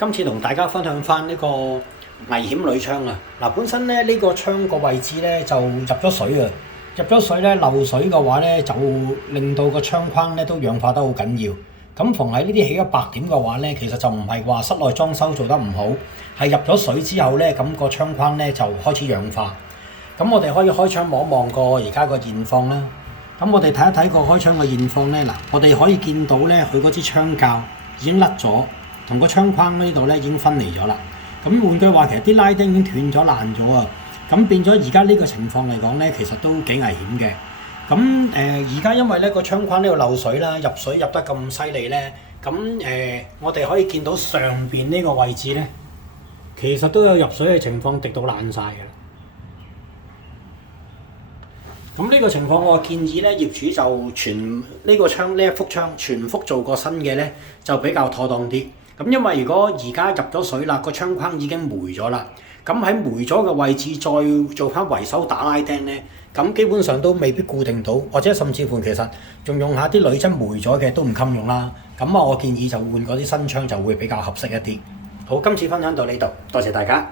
今次同大家分享翻呢個危險鋁窗啊！嗱，本身咧呢個窗個位置咧就入咗水啊，入咗水咧漏水嘅話咧就令到個窗框咧都氧化得好緊要。咁逢喺呢啲起咗白點嘅話咧，其實就唔係話室內裝修做得唔好，係入咗水之後咧，咁個窗框咧就開始氧化。咁我哋可以開窗望一望個而家個現況啦。咁我哋睇一睇個開窗嘅現況咧，嗱，我哋可以見到咧佢嗰支窗架已經甩咗。同個窗框呢度咧已經分離咗啦。咁換句話，其實啲拉丁已經斷咗爛咗啊。咁變咗而家呢個情況嚟講咧，其實都幾危險嘅。咁而家因為咧個窗框呢度漏水啦，入水入得咁犀利咧，咁我哋可以見到上邊呢個位置咧，其實都有入水嘅情況，滴到爛晒㗎啦。咁呢個情況，我建議咧業主就全呢個窗呢一幅窗全幅做個新嘅咧，就比較妥當啲。咁因為如果而家入咗水啦，個窗框已經霉咗啦，咁喺霉咗嘅位置再做翻維修打拉釘咧，咁基本上都未必固定到，或者甚至乎其實仲用下啲鋁質霉咗嘅都唔襟用啦。咁我建議就換嗰啲新窗就會比較合適一啲。好，今次分享到呢度，多謝大家。